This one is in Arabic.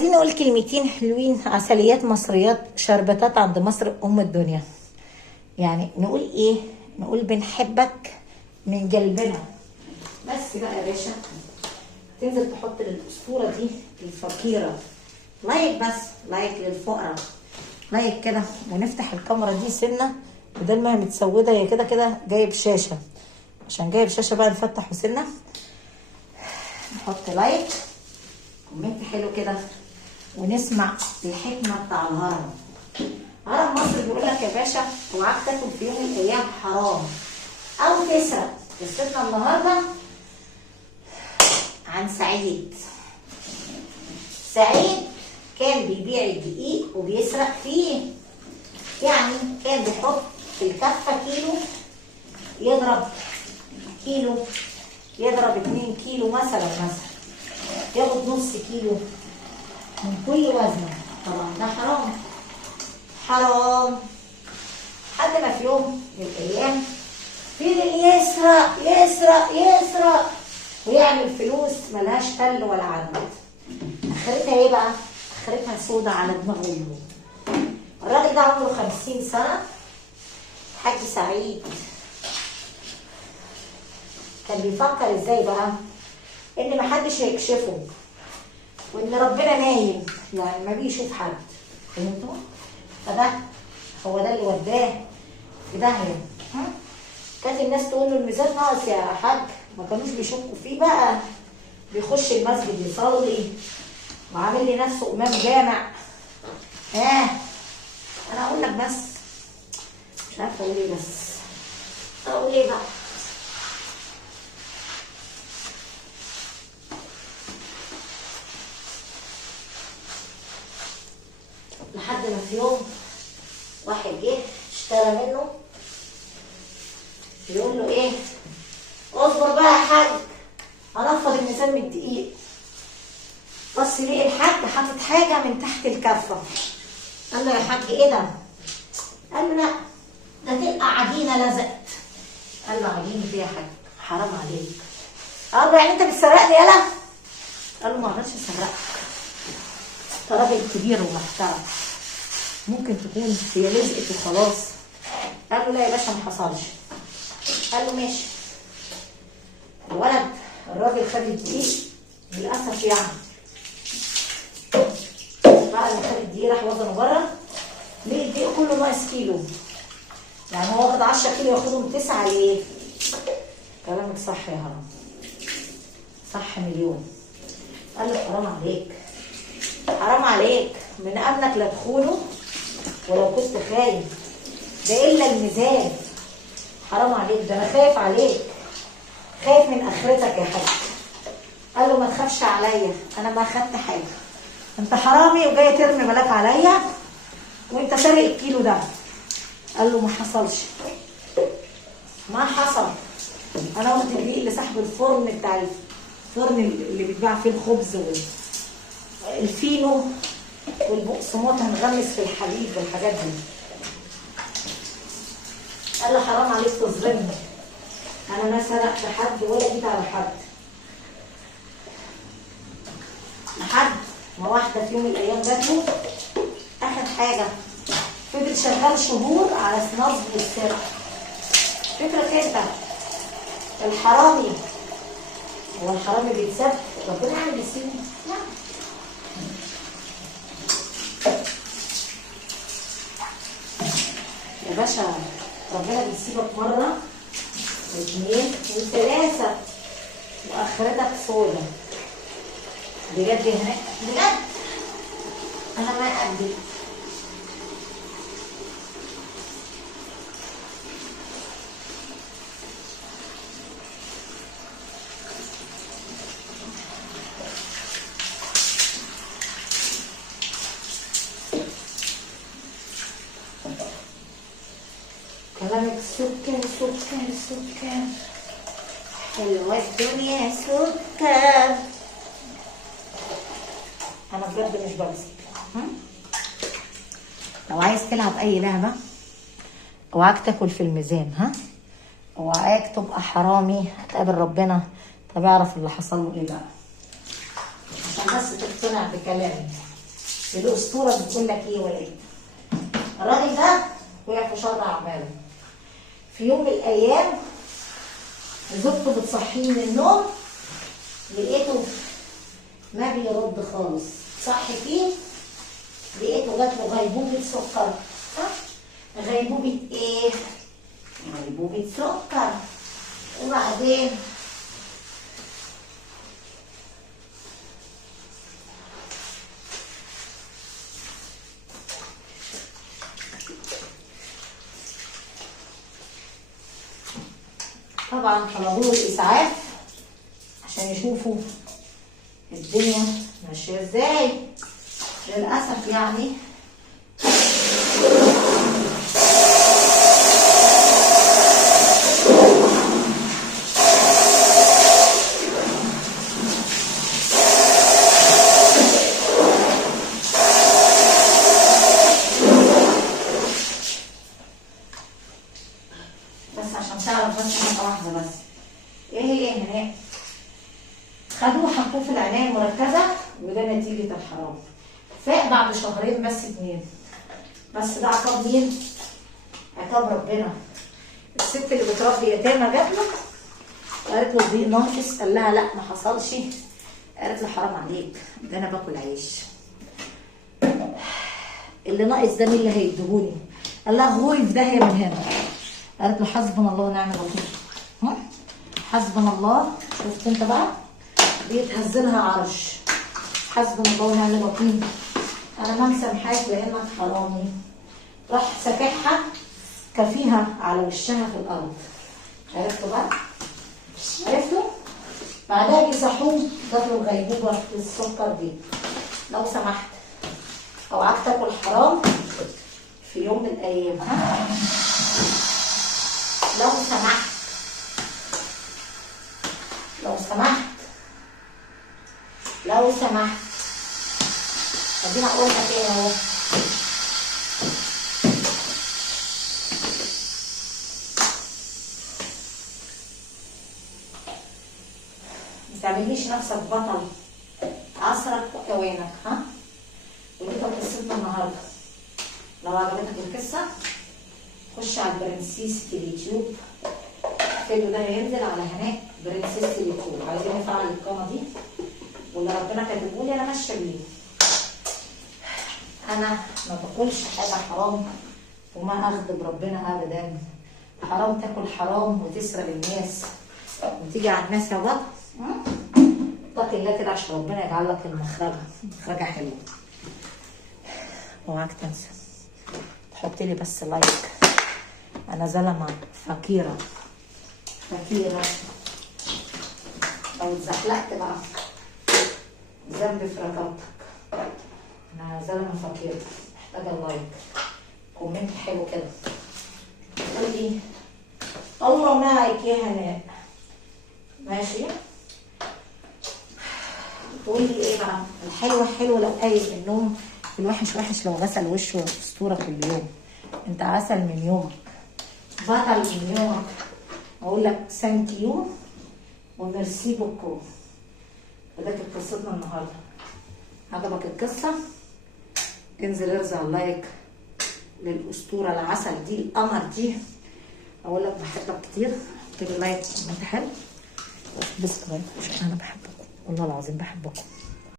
عايزين نقول كلمتين حلوين، عسليات مصريات، شربتات عند مصر ام الدنيا. يعني نقول ايه؟ نقول بنحبك من قلبنا. بس بقى يا باشا تنزل تحط للاسطوره دي الفقيره لايك، بس لايك للفقراء، لايك كده، ونفتح الكاميرا دي سنه بدل ما هي متسوده، هي كده كده جايب شاشه، عشان جايب شاشه بقى نفتح سنه، نحط لايك كومنت حلو كده، ونسمع الحكمه بتاع الهرم. هرم مصر بيقول لك يا باشا اوعاك تاكل في يوم من الايام حرام او تسرق. قصتنا النهارده عن سعيد. سعيد كان بيبيع الدقيق وبيسرق فيه، يعني كان بيحط في الكفه كيلو، يضرب كيلو، يضرب 2 كيلو مثلا ياخد نص كيلو من كل وزنه. طبعا ده حرام حرام. لحد ما في يوم من الايام فضل يسرق يسرق يسرق ويعمل فلوس ملهاش تل ولا عدد. اخرتها ايه بقى؟ اخرتها سودة على دماغه اليوم. الراجل ده عمره 50 سنه، حاج سعيد. كان بيفكر ازاي بقى؟ ان محدش هيكشفه، وان ربنا نايم، يعني ما بيشوف حد. فهمتوا؟ فده هو ده اللي وداه في داهيه. كانت الناس تقول له الميزان ناقص يا حاج، ما كانوش بيشكوا فيه بقى. بيخش المسجد يصلي وعامل لي نفسه امام جامع. انا اقول لك بس مش عارفه اقول ايه، بس اقول ايه بقى؟ لحد ما في يوم واحد جه اشترى منه، يقول له ايه؟ اصبر بقى يا حاج هنفض الميزان من الدقيق. بص ليه الحاج حاطط حاجه من تحت الكفه. قال له يا حاج ايه ده؟ قال له لا ده تبقى عجينه لزقت. قال له عجينه ايه يا حاج؟ حرام عليك. قال له يعني انت بتسرقني يالا؟ قال له ما اقدرش اسرقك، انت راجل كبير ومحترم، ممكن تكون هي لزقت وخلاص. قال له لا يا باشا ما حصلش. قال له ماشي. الولد الراجل خد الدقيق للاسف، يعني بعد ما خد الدقيق راح وزنه بره، ليه الدقيق كله ناقص كيلو. يعني هو واخد 10 كيلو ياخدهم 9 ليه؟ كلامك صح يا هرم، صح مليون. قال له حرام عليك، حرام عليك، من امنك لا تخونه ولو كنت خايف، ده الا الميزان. حرام عليك، ده انا خايف عليك، خايف من اخرتك يا حاج. قال له ما تخافش عليا، انا ما اخدت حاجه، انت حرامي وجاي ترمي بلاك عليا وانت سارق الكيلو ده. قال له ما حصلش، ما حصل، انا قلت الدقيق لصاحب الفرن بتاع الفرن اللي بيتباع فيه الخبز والفينو والبقسماط هنغمس في الحليب والحاجات دي. قال له حرام عليك تظلمني، انا ما سرقت حد ولا جيت على حد. لحد ما واحده في يوم من الايام جات له اخد حاجه، فضل شغال شهور على نصب السرقه. فكرك انت الحرامي هو الحرامي بيتساب؟ ربنا يعني بيسيبه؟ لا. يا باشا ربنا بيسيبك مره واثنين وثلاثه واخرتك سودا. بجد هناك بجد انا ما اقدر. كلامك سكر سكر سكر، حلوة الدنيا سكر. انا بجد مش بمسك. لو عايز تلعب اي لعبه اوعاك تاكل في الميزان، اوعاك تبقى حرامي هتقابل ربنا. طب اعرف اللي حصل له ايه بقى. عشان بس تقتنع بكلامي. الاسطوره بتقول لك ايه يا ولاد؟ الراجل ده وقع في شر اعماله. في يوم من الايام زوجته بتصحيه من النوم، لقيته ما بيرد خالص. صح فيه لقيته جات له غيبوبه سكر. صح؟ غيبوبه ايه؟ غيبوبه سكر. وبعدين طبعا طلبوا له الاسعاف عشان يشوفوا الدنيا ماشيه ازاي. للاسف يعني بس ايه هي هناك خدوه حطوه في العنايه المركزه، وده نتيجه الحرام. فاق بعد شهرين بس 2. بس ده عقاب مين؟ عقاب ربنا. الست اللي بتربي يتامى جات له قالت له دي ناقص، قال لها لا ما حصلش. قالت له حرام عليك، ده انا باكل عيش. اللي ناقص ده مين اللي هيديهوني؟ قال لها غوري في داهيه من هنا. قالت له حسبنا الله ونعم الوكيل. حسبنا الله. شفت انت بقى؟ بيتهز لها عرش. حسبنا الله ونعم الوكيل. انا ما مسامحاك لانك حرامي. راح سافحها كفيها على وشها في الارض. عرفتوا بقى؟ عرفتوا؟ بعدها جه صحوه جات له غيبوبه السكر دي. لو سمحت اوعاك تاكل حرام في يوم من الايام. لو سمحت لو سمحت لو سمحت ادينا اقول لك ايه اهو. ما تعمليش نفسك بطل عصرك واوانك. ودي كانت قصتنا النهارده. لو عجبتك القصه خش على البرنسيس في اليوتيوب. الفيديو ده هينزل على هناك برنسيس اليوتيوب. عايزين نفعل القناه دي واللي ربنا كاتبه لي انا ماشيه بيه. انا ما باكلش حاجه حرام وما اغضب ربنا ابدا. حرام تاكل حرام وتسرق الناس وتيجي على الناس يا بطل. اتقي الله كده عشان ربنا يجعل لك المخرجه حلوه. اوعاك تنسى تحط لي بس لايك. انا زلمه فقيره لو اتزحلقت بقى ذنبي في رقبتك. انا زلمه فقيره محتاجه اللايك. كومنت حلو كده قولي الله معك يا هناء. ماشي؟ تقولي ايه بقى؟ الحلوه حلوه لو قايم من النوم، الوحش وحش لو غسل وشه اسطوره كل يوم. انت عسل من يومك، بطل من يومك. اقول لك ثانك يو وميرسي بوكو. فده كانت قصتنا النهارده. عجبك القصه؟ انزل ارزع اللايك للاسطوره العسل دي القمر دي. اقول لك بحبك كتير. حط لي لايك كومنت حلو. بس كمان عشان انا بحبكم والله العظيم بحبكم.